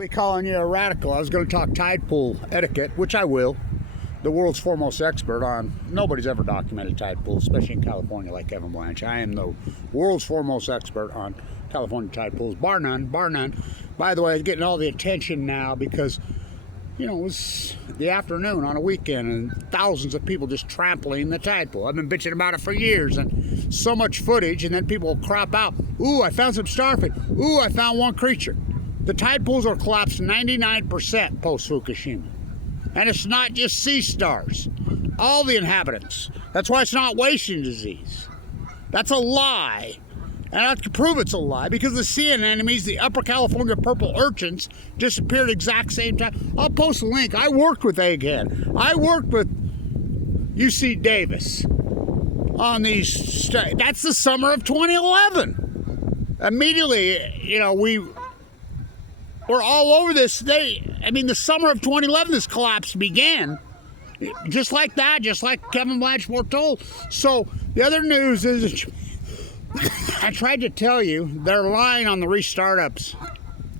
Be calling you a radical. I was going to talk tide pool etiquette, which I will. The world's foremost expert on. Nobody's ever documented tide pools, especially in California, like Kevin Blanche. I am the world's foremost expert on California tide pools, bar none, bar none. By the way, it's getting all the attention now because, you know, it was the afternoon on a weekend and thousands of people just trampling the tide pool. I've been bitching about it for years, and so much footage, and then people will crop out. Ooh, I found some starfish. Ooh, I found one creature. The tide pools are collapsed 99% post-Fukushima. And it's not just sea stars. All the inhabitants. That's why it's not wasting disease. That's a lie. And I can prove it's a lie because the sea anemones, the Upper California purple urchins, disappeared exact same time. I'll post a link. I worked with Egghead. I worked with UC Davis on these. That's the summer of 2011. Immediately, you know, we're all over this. The summer of 2011, this collapse began. Just like that, just like Kevin Blanche foretold. So the other news is, I tried to tell you, they're lying on the restartups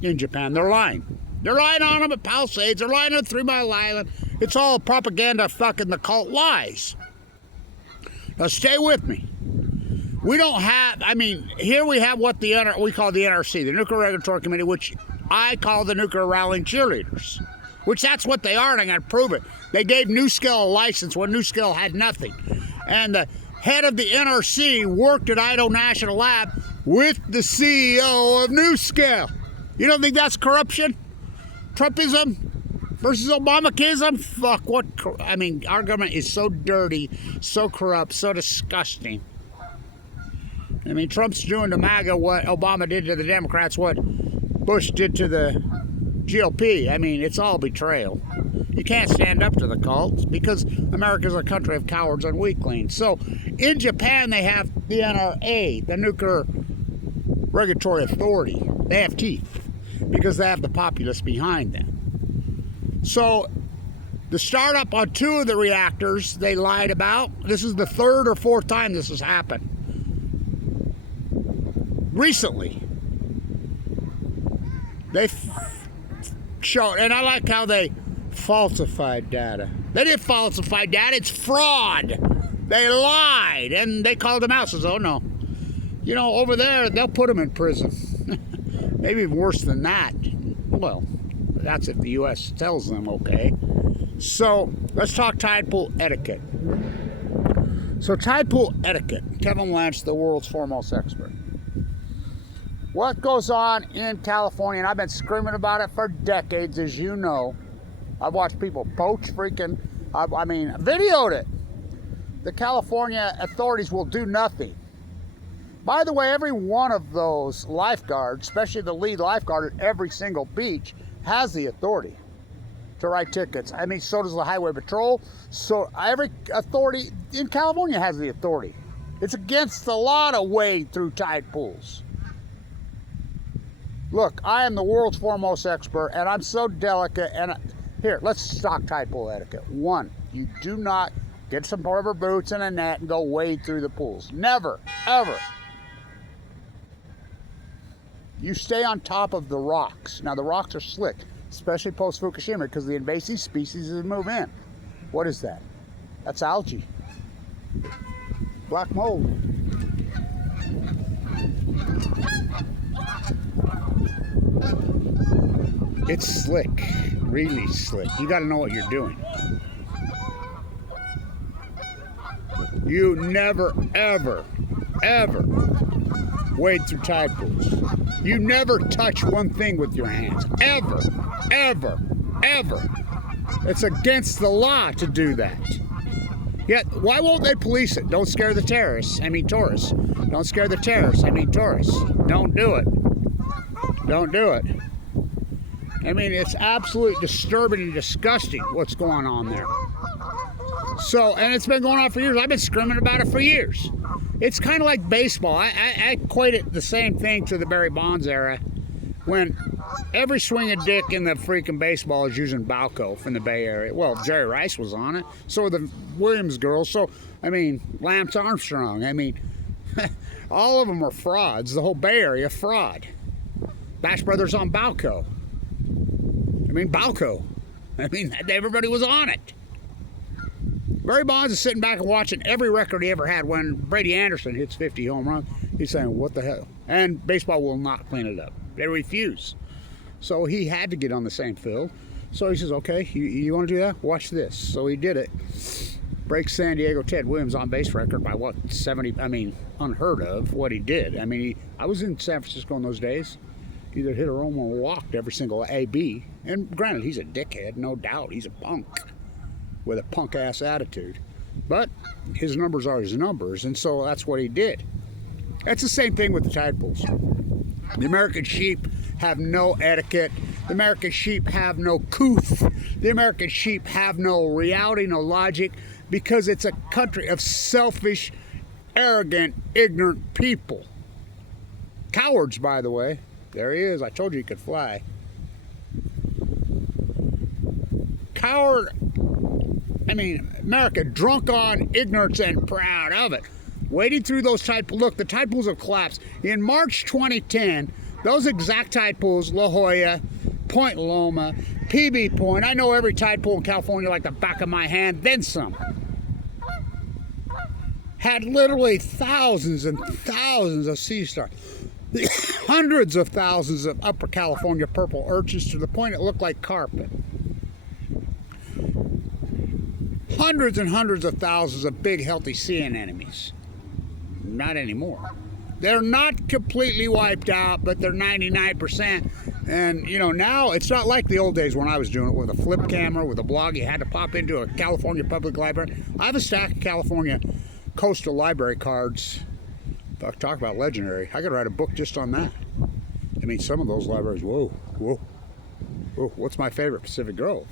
in Japan. They're lying. They're lying on them at Palisades. They're lying on 3 Mile Island. It's all propaganda, fucking the cult lies. Now stay with me. We don't have, here we have what we call the NRC, the Nuclear Regulatory Committee, which I call the nuclear rallying cheerleaders, which that's what they are, and I got to prove it. They gave NuScale a license when NuScale had nothing. And the head of the NRC worked at Idaho National Lab with the CEO of NuScale. You don't think that's corruption? Trumpism versus Obamachism? Fuck, our government is so dirty, so corrupt, so disgusting. Trump's doing to MAGA what Obama did to the Democrats, what Bush did to the GOP. It's all betrayal. You can't stand up to the cults because America's a country of cowards and weaklings. So in Japan, they have the NRA, the Nuclear Regulatory Authority. They have teeth because they have the populace behind them. So the startup on 2 of the reactors they lied about. This is the 3rd or 4th time this has happened. Recently, they showed, and I like how they falsified data. They didn't falsify data, it's fraud. They lied, and they called them out, says, oh no. Over there, they'll put them in prison. Maybe worse than that. Well, that's if the U.S. tells them, okay. So, let's talk tide pool etiquette. So, tide pool etiquette. Kevin Blanche, the world's foremost expert. What goes on in California, and I've been screaming about it for decades, as you know. I've watched people poach videoed it. The California authorities will do nothing. By the way, every one of those lifeguards, especially the lead lifeguard at every single beach, has the authority to write tickets. So does the Highway Patrol. So every authority in California has the authority. It's against the law to wade through tide pools. Look, I am the world's foremost expert, and I'm so delicate. And here, let's talk tide pool etiquette. 1, you do not get some rubber boots and a net and go wade through the pools. Never, ever. You stay on top of the rocks. Now, the rocks are slick, especially post-Fukushima, because the invasive species move in. What is that? That's algae. Black mold. It's slick, really slick. You got to know what you're doing. You never, ever, ever wade through tide pools. You never touch one thing with your hands. Ever, ever, ever. It's against the law to do that. Yet, why won't they police it? Don't scare the terrorists. Tourists. Don't scare the terrorists. Tourists. Don't do it. Don't do it. It's absolutely disturbing and disgusting what's going on there. So, and it's been going on for years. I've been screaming about it for years. It's kind of like baseball. I equate it the same thing to the Barry Bonds era, when every swing of dick in the freaking baseball is using Balco from the Bay Area. Well, Jerry Rice was on it. So were the Williams girls. So, Lance Armstrong. All of them are frauds. The whole Bay Area fraud. Bash Brothers on Balco. I mean, Balco. I mean, everybody was on it. Barry Bonds is sitting back and watching every record he ever had. When Brady Anderson hits 50 home runs, he's saying, what the hell? And baseball will not clean it up. They refuse. So he had to get on the same field. So he says, okay, you want to do that? Watch this. So he did it. Breaks San Diego Ted Williams on base record by what, 70? I mean, unheard of what he did. I mean, I was in San Francisco in those days. Either hit a home run or walked every single AB. And granted, he's a dickhead, no doubt. He's a punk with a punk-ass attitude. But his numbers are his numbers, and so that's what he did. That's the same thing with the tide pools. The American sheep have no etiquette. The American sheep have no couth. The American sheep have no reality, no logic, because it's a country of selfish, arrogant, ignorant people. Cowards, by the way. There he is. I told you he could fly. Coward. I mean, America, drunk on ignorance and proud of it. Wading through those tide pools. Look, the tide pools have collapsed. In March 2010, those exact tide pools, La Jolla, Point Loma, PB Point, I know every tide pool in California like the back of my hand, then some, had literally thousands and thousands of sea stars. Hundreds of thousands of Upper California purple urchins to the point it looked like carpet. Hundreds and hundreds of thousands of big, healthy sea anemones. Not anymore. They're not completely wiped out, but they're 99%. And, you know, now it's not like the old days when I was doing it with a flip camera, with a blog. You had to pop into a California public library. I have a stack of California coastal library cards. Talk about legendary. I could write a book just on that. I mean, some of those libraries, whoa. What's my favorite? Pacific Grove.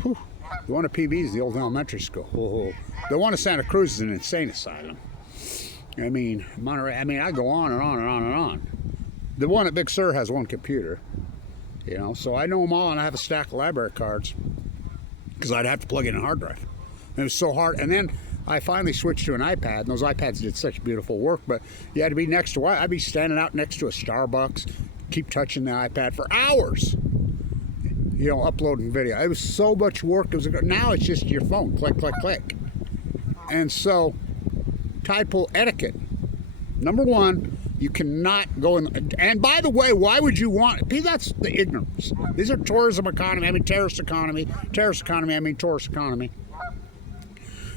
Whew. The one at PB is the old elementary school. Whoa. The one at Santa Cruz is an insane asylum. I mean, Monterey, I mean, I go on and on and on and on. The one at Big Sur has one computer, you know, so I know them all, and I have a stack of library cards because I'd have to plug in a hard drive. And it was so hard. And then I finally switched to an iPad, and those iPads did such beautiful work, but you had to be next to, I'd be standing out next to a Starbucks, keep touching the iPad for hours, you know, uploading video. It was so much work. Now it's just your phone, click, click, click. And so, tide pool etiquette. Number one, you cannot go in. And by the way, why would you want? That's the ignorance. These are tourism economy. I mean, terrorist economy. Terrorist economy. I mean, tourist economy.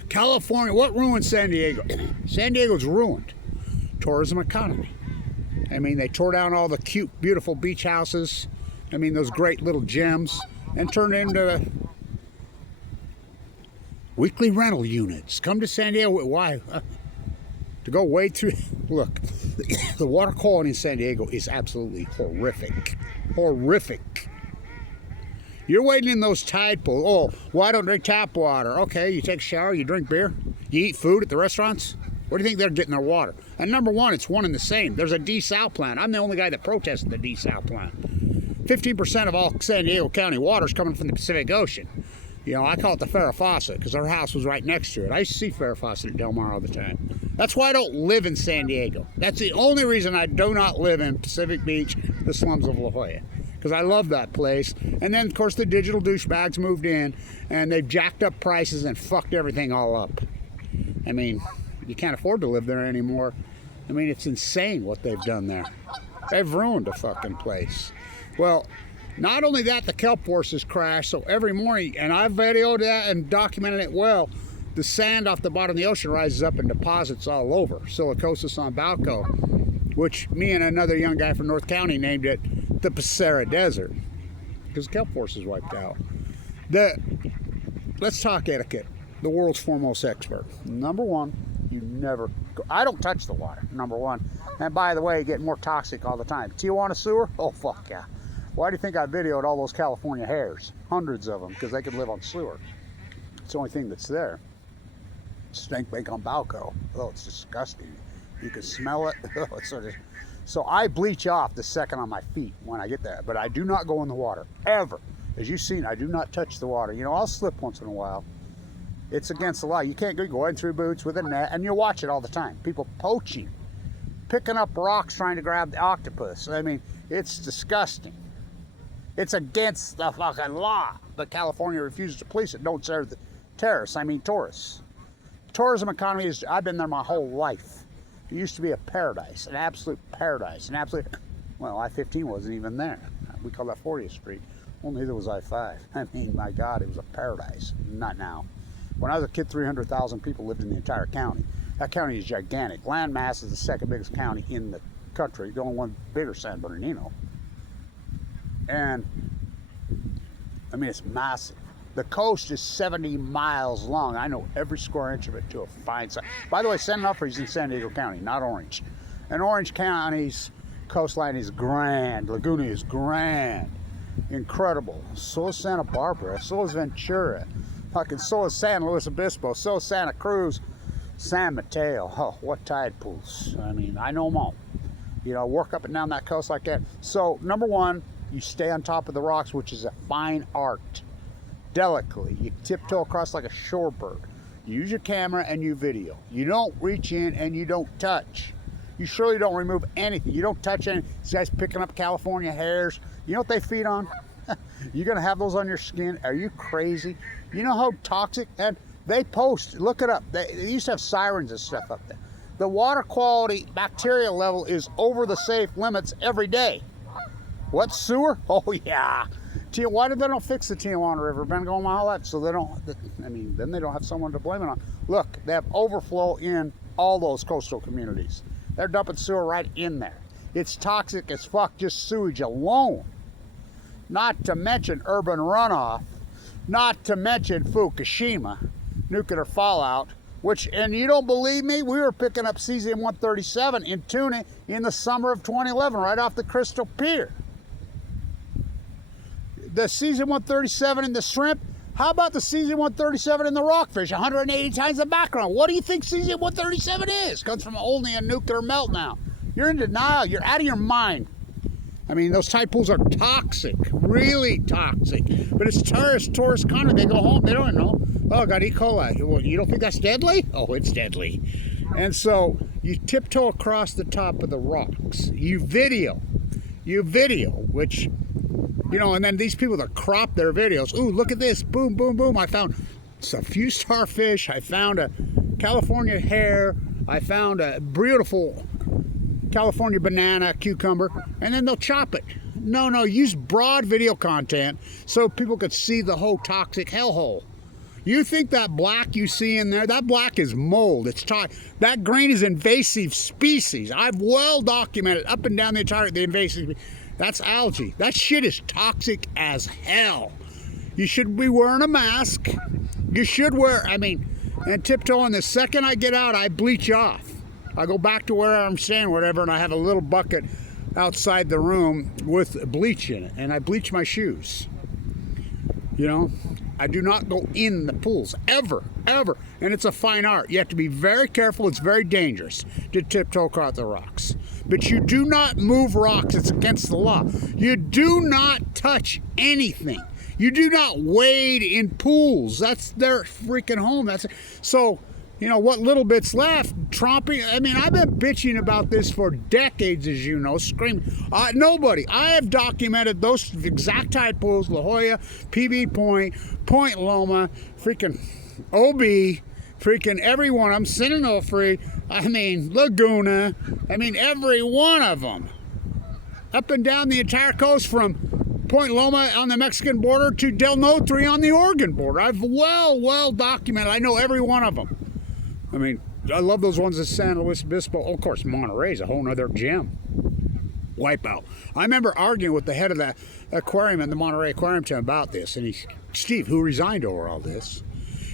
California. What ruined San Diego? San Diego's ruined. Tourism economy. I mean, they tore down all the cute, beautiful beach houses. I mean, those great little gems, and turned it into weekly rental units. Come to San Diego. Why? To go wade through. Look, the water quality in San Diego is absolutely horrific. Horrific. You're wading in those tide pools. Oh, well, I don't drink tap water. Okay, you take a shower, you drink beer, you eat food at the restaurants. Where do you think they're getting their water? And number one, it's one and the same. There's a desal plant. I'm the only guy that protested the desal plant. 15% of all San Diego County water is coming from the Pacific Ocean. You know, I call it the Farrah Fawcett because our house was right next to it. I used to see Farrah Fawcett at Del Mar all the time. That's why I don't live in San Diego. That's the only reason I do not live in Pacific Beach, the slums of La Jolla. Because I love that place. And then, of course, the digital douchebags moved in, and they've jacked up prices and fucked everything all up. I mean, you can't afford to live there anymore. I mean, it's insane what they've done there. They've ruined the fucking place. Well, not only that, the kelp forces crashed, so every morning, and I've videoed that and documented it well, the sand off the bottom of the ocean rises up and deposits all over. Silicosis on Balco, which me and another young guy from North County named it the Passera Desert, because the kelp force is wiped out. Let's talk etiquette. The world's foremost expert. Number one, you never go. I don't touch the water, number one. And by the way, get more toxic all the time. Tijuana sewer? Oh, fuck yeah. Why do you think I videoed all those California hares? Hundreds of them, because they could live on sewer. It's the only thing that's there. Stink bake on Balco. Oh, it's disgusting. You can smell it. Oh, it's sort of... So I bleach off the second on my feet when I get there, but I do not go in the water, ever. As you've seen, I do not touch the water. You know, I'll slip once in a while. It's against the law. You can't go in through boots with a net, and you watch it all the time. People poaching, picking up rocks trying to grab the octopus. I mean, it's disgusting. It's against the fucking law. But California refuses to police it. Don't serve the terrorists. I mean tourists. Tourism economy is, I've been there my whole life. It used to be a paradise, an absolute paradise, an absolute, well, I-15 wasn't even there. We call that 40th Street. Well, neither was I-5. I mean, my God, it was a paradise. Not now. When I was a kid, 300,000 people lived in the entire county. That county is gigantic. Land mass is the second biggest county in the country. The only one bigger, San Bernardino. And, I mean, it's massive. The coast is 70 miles long. I know every square inch of it to a fine size. By the way, San Onofre's in San Diego County, not Orange. And Orange County's coastline is grand. Laguna is grand. Incredible. So is Santa Barbara. So is Ventura. Fucking so is San Luis Obispo. So is Santa Cruz. San Mateo. Oh, what tide pools. I mean, I know them all. You know, work up and down that coast like that. So, number one, you stay on top of the rocks, which is a fine art. Delicately. You tiptoe across like a shorebird. You use your camera and you video. You don't reach in and you don't touch. You surely don't remove anything. You don't touch anything. These guys picking up California hares. You know what they feed on? You're going to have those on your skin? Are you crazy? You know how toxic? And they post. Look it up. They used to have sirens and stuff up there. The water quality bacteria level is over the safe limits every day. What, sewer? Oh, yeah. Why did they don't fix the Tijuana River? Been going my whole life, so they don't, I mean, then they don't have someone to blame it on. Look, they have overflow in all those coastal communities. They're dumping sewer right in there. It's toxic as fuck, just sewage alone. Not to mention urban runoff, not to mention Fukushima, nuclear fallout, which, and you don't believe me, we were picking up cesium-137 in tuna in the summer of 2011, right off the Crystal Pier. The cesium-137 in the shrimp, how about the cesium-137 in the rockfish? 180 times the background. What do you think cesium-137 is? Comes from only a nuclear melt now. You're in denial. You're out of your mind. I mean, those tide pools are toxic, really toxic. But it's tourist content. They go home, they don't know. Oh, I got E. coli. Well, you don't think that's deadly? Oh, it's deadly. And so you tiptoe across the top of the rocks. You video, which, you know, and then these people that crop their videos. Ooh, look at this. Boom, boom, boom. I found a few starfish. I found a California hare. I found a beautiful California banana, cucumber, and then they'll chop it. No, use broad video content so people could see the whole toxic hellhole. You think that black you see in there, that black is mold. It's that green is invasive species. I've well documented up and down the invasive. That's algae. That shit is toxic as hell. You should be wearing a mask. You should wear, and tiptoeing. The second I get out, I bleach off. I go back to where I'm staying, whatever, and I have a little bucket outside the room with bleach in it, and I bleach my shoes. You know, I do not go in the pools, ever. And it's a fine art. You have to be very careful. It's very dangerous to tiptoe across the rocks. But you do not move rocks. It's against the law. You do not touch anything. You do not wade in pools. That's their freaking home. So, you know, what little bit's left, tromping. I've been bitching about this for decades, as you know, screaming. Nobody. I have documented those exact tide pools, La Jolla, PB Point, Point Loma, freaking OB, freaking every one of them, San Onofre, Laguna, every one of them. Up and down the entire coast from Point Loma on the Mexican border to Del Norte on the Oregon border. I've well documented. I know every one of them. I love those ones in San Luis Obispo. Oh, of course, Monterey's a whole nother gem. Wipeout. I remember arguing with the head of the aquarium in the Monterey Aquarium Town about this, and Steve, who resigned over all this,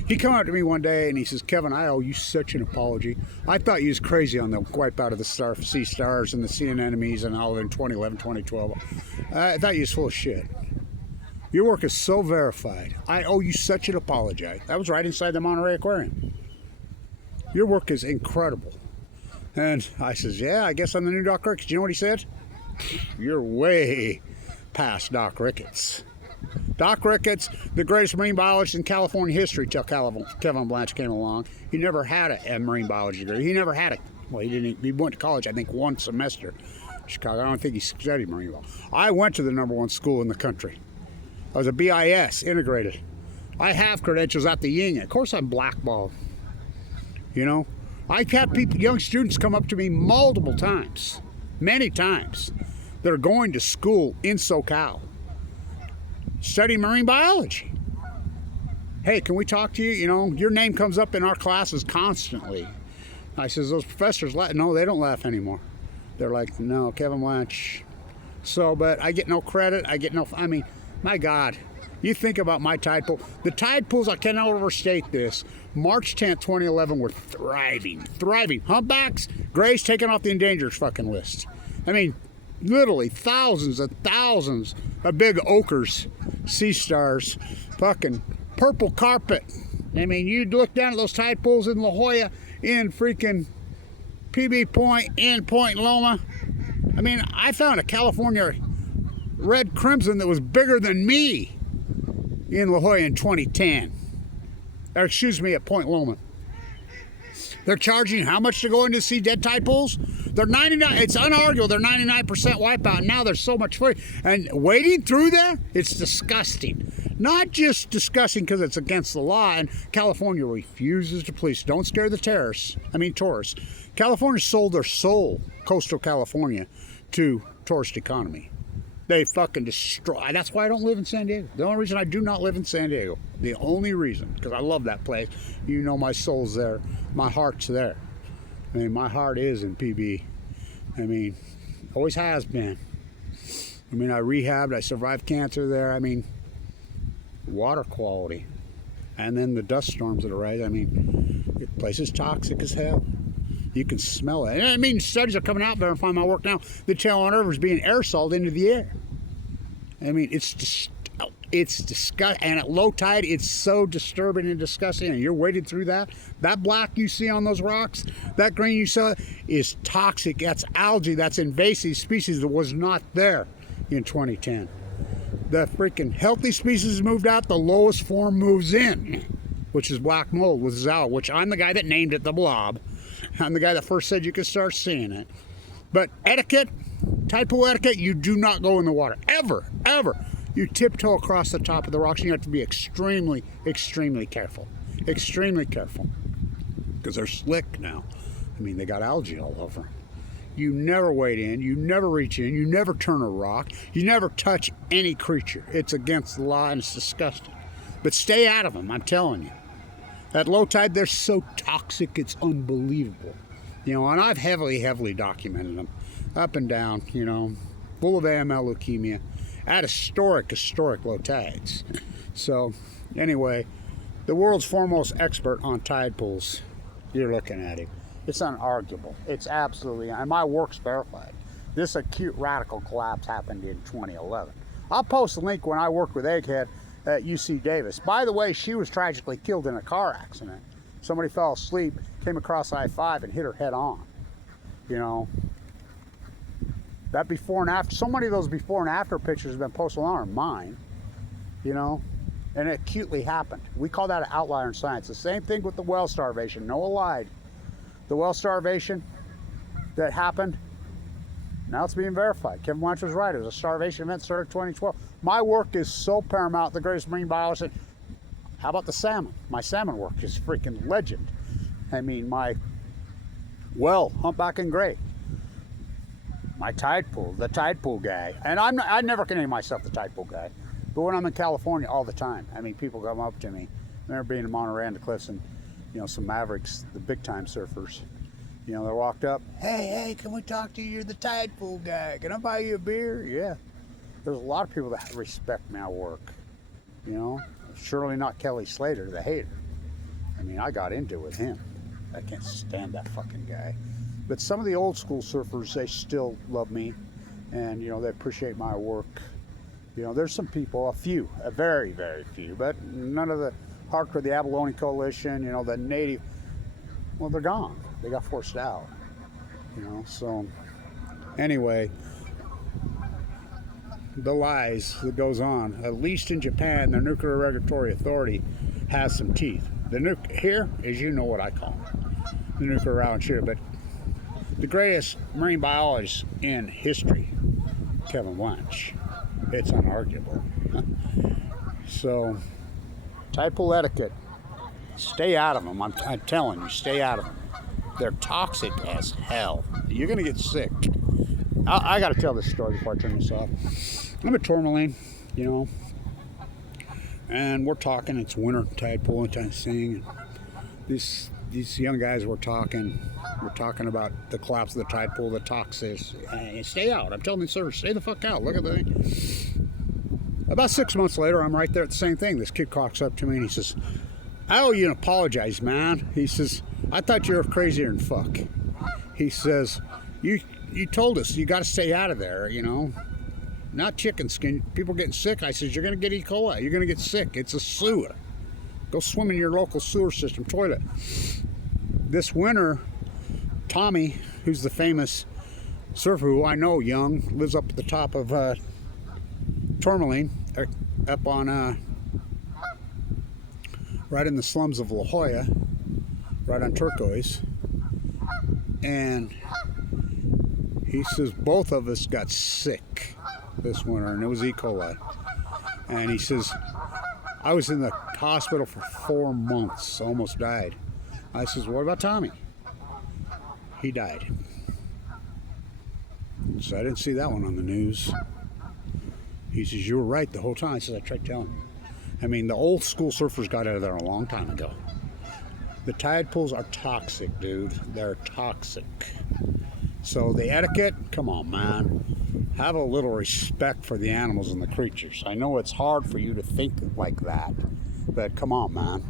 he came up to me one day and he says, "Kevin, I owe you such an apology. I thought you was crazy on the wipeout of the sea stars and the sea anemones and all in 2011, 2012. I thought you was full of shit. Your work is so verified. I owe you such an apology." That was right inside the Monterey Aquarium. Your work is incredible. And I says, yeah, I guess I'm the new Doc Ricketts. You know what he said? You're way past Doc Ricketts. Doc Ricketts, the greatest marine biologist in California history till Kevin Blanch came along. He never had a marine biology degree. He never had it. Well, he went to college, I think, one semester. Chicago. I don't think he studied marine biology. I went to the #1 school in the country. I was a BIS, integrated. I have credentials at the Ying. Of course I'm blackballed. You know? I had people, young students come up to me multiple times, many times. They're going to school in SoCal, studying marine biology. Hey, can we talk to you? You know, your name comes up in our classes constantly. I says, those professors laugh. No, they don't laugh anymore. They're like, no, Kevin Blanch. So, but I get no credit. I get no, I mean, my God. You think about my tide pool. The tide pools, I cannot overstate this. March 10th, 2011, were thriving. Humpbacks, grays taken off the endangered fucking list. I mean, literally thousands and thousands of big ochres, sea stars, fucking purple carpet. I mean, you'd look down at those tide pools in La Jolla, in freaking PB Point, in Point Loma. I mean, I found a California red crimson that was bigger than me in La Jolla in 2010. Or excuse me, at Point Loma. They're charging how much to go in to see dead tide pools? They're 99, it's unarguable, they're 99% wipeout. Now there's so much free. And wading through there, it's disgusting. Not just disgusting because it's against the law, and California refuses to police. Don't scare the tourists. California sold their soul, coastal California, to tourist economy. They fucking destroy. That's why I don't live in San Diego. The only reason I do not live in San Diego, the only reason, because I love that place. You know, my soul's there, my heart's there. I mean, my heart is in PB. I mean, always has been. I mean, I rehabbed, I survived cancer there. I mean, water quality, and then the dust storms that arise. I mean, the place is toxic as hell. You can smell it. And I mean, studies are coming out there and find my work now. The tail on river is being aerosoled into the air. I mean, it's disgusting. And at low tide, it's so disturbing and disgusting. And you're wading through that. That black you see on those rocks, that green you saw, is toxic. That's algae. That's invasive species that was not there in 2010. The freaking healthy species moved out. The lowest form moves in, which is black mold with Zow, which I'm the guy that named it the blob. I'm the guy that first said you could start seeing it. But etiquette, tide pool etiquette, you do not go in the water. Ever, ever. You tiptoe across the top of the rocks. You have to be extremely, extremely careful. Extremely careful. Because they're slick now. I mean, they got algae all over. You never wade in. You never reach in. You never turn a rock. You never touch any creature. It's against the law and it's disgusting. But stay out of them, I'm telling you. At low tide, they're so toxic, it's unbelievable. You know, and I've heavily documented them. Up and down, you know, full of AML leukemia. At historic low tides. So, anyway, the world's foremost expert on tide pools. You're looking at him. It's unarguable. It's absolutely, and my work's verified. This acute radical collapse happened in 2011. I'll post a link when I worked with Egghead at UC Davis. By the way, she was tragically killed in a car accident. Somebody fell asleep, came across I-5 and hit her head on. You know, that before and after, so many of those before and after pictures have been posted on mine, you know, and it acutely happened. We call that an outlier in science. The same thing with the whale starvation. Noah lied. The whale starvation that happened, now it's being verified. Kevin Blanch was right. It was a starvation event started in 2012. My work is so paramount, the greatest marine biologist. How about the salmon? My salmon work is freaking legend. I mean, my humpback and gray. My tide pool, the tide pool guy. And I never can name myself the tide pool guy. But when I'm in California all the time, I mean, people come up to me. I remember being in Monterey on the cliffs and, you know, some Mavericks, the big time surfers. You know, they walked up, hey, can we talk to you? You're the tide pool guy. Can I buy you a beer? Yeah. There's a lot of people that respect my work. You know, surely not Kelly Slater, the hater. I mean, I got into it with him. I can't stand that fucking guy. But some of the old school surfers, they still love me. And, you know, they appreciate my work. You know, there's some people, a few, a very, very few, but none of the hardcore, the Abalone Coalition, you know, the native, well, they're gone. They got forced out, you know, so anyway, the lies that goes on, at least in Japan, the Nuclear Regulatory Authority has some teeth. Here, as you know what I call them, the nuclear round shooter, but the greatest marine biologist in history, Kevin Blanch. It's unarguable. So, tide pool etiquette. Stay out of them. I'm telling you, stay out of them. They're toxic as hell. You're going to get sick. I got to tell this story before I turn this off. I'm at Tourmaline, you know, and we're talking. It's winter tide pool and kind of thing. These young guys were talking. We're talking about the collapse of the tide pool, the toxics. Stay out. I'm telling the surfers, stay the fuck out. Look at the thing. About 6 months later, I'm right there at the same thing. This kid walks up to me and he says, "I owe you an apologize, man." He says, "I thought you were crazier than fuck." He says, You told us you got to stay out of there, you know. Not chicken skin. People getting sick." I says, "You're going to get E. coli. You're going to get sick. It's a sewer. Go swim in your local sewer system toilet." This winter, Tommy, who's the famous surfer who I know, young, lives up at the top of Tourmaline, up on right in the slums of La Jolla, right on Turquoise, and he says both of us got sick this winter, and it was E. coli. And he says, "I was in the hospital for 4 months, almost died." I says, "What about Tommy?" He died. So I didn't see that one on the news. He says, "You were right the whole time." I says, "I tried telling him." I mean, the old school surfers got out of there a long time ago. The tide pools are toxic, dude. They're toxic. So the etiquette, come on, man. Have a little respect for the animals and the creatures. I know it's hard for you to think like that, but come on, man.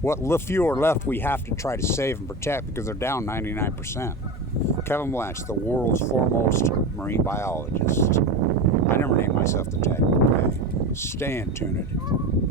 What few are left, we have to try to save and protect because they're down 99%. Kevin Blanch, the world's foremost marine biologist. I never named myself the tide pool guy. Stay in tuned.